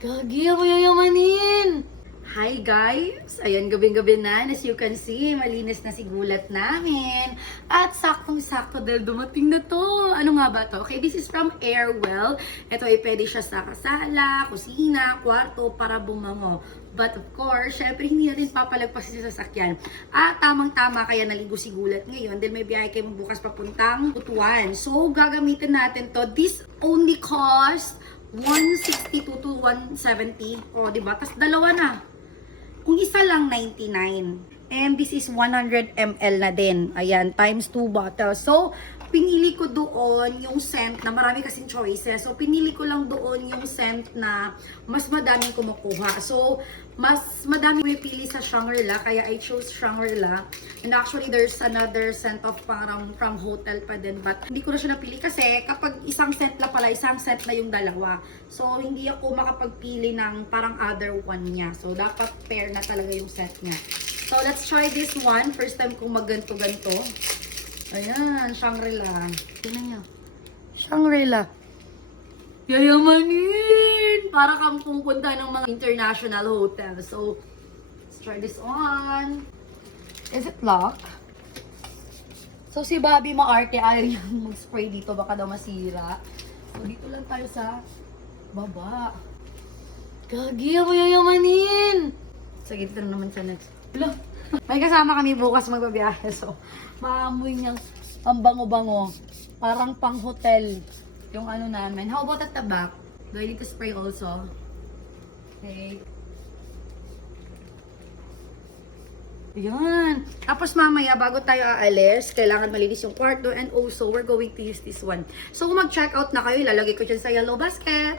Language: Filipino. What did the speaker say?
Gagi, ako yayamanin! Hi guys! Ayan, gabing-gabi na. As you can see, malinis na si gulat namin. At saktong-sakto dahil dumating na to. Ano nga ba to? Okay, this is from Airwell. Ito ay pwede siya sa kasala, kusina, kwarto para bumango. But of course, syempre hindi natin papalagpas sa sasakyan. At tamang-tama kaya naligo si gulat ngayon dahil may biyahe kayo bukas papuntang Butuan. So, gagamitin natin to. This only cost 162 to 170. O, diba? Tapos dalawa na. Kung isa lang, 99. And this is 100 ml na din. Ayan, times 2 bottles. So, pinili ko doon yung scent na marami kasing choices. So, pinili ko lang doon yung scent na mas madaming kumukuha. So, mas madaming may pili sa Shangri-La. Kaya I chose Shangri-La. And actually, there's another scent of parang from hotel pa din. But hindi ko na siya napili kasi kapag isang scent na pala, isang scent na yung dalawa. So, hindi ako makapagpili ng parang other one niya. So, dapat pair na talaga yung scent niya. So, let's try this one. First time kong magganto-ganto. Ayan, Shangri-La. Tingnan niyo. Shangri-La. Yayamanin! Para kang pupunta ng mga international hotel. So, let's try this on. Is it locked? So, si Bobby maarte ayaw niyang mag-spray dito. Baka daw masira. So, dito lang tayo sa baba. Gagi, ako yayamanin! Sige, dito na naman siya next. Hello? May kasama kami bukas magbabiyahe. So, maamoy niyang ang bango-bango. Parang pang hotel yung ano namin. How about at the back? Do I need to spray also? Okay. Ayan. Tapos mamaya, bago tayo aalis, kailangan malinis yung kwarto and also, we're going to use this one. So, kung mag-check out na kayo, ilalagay ko dyan sa yellow basket.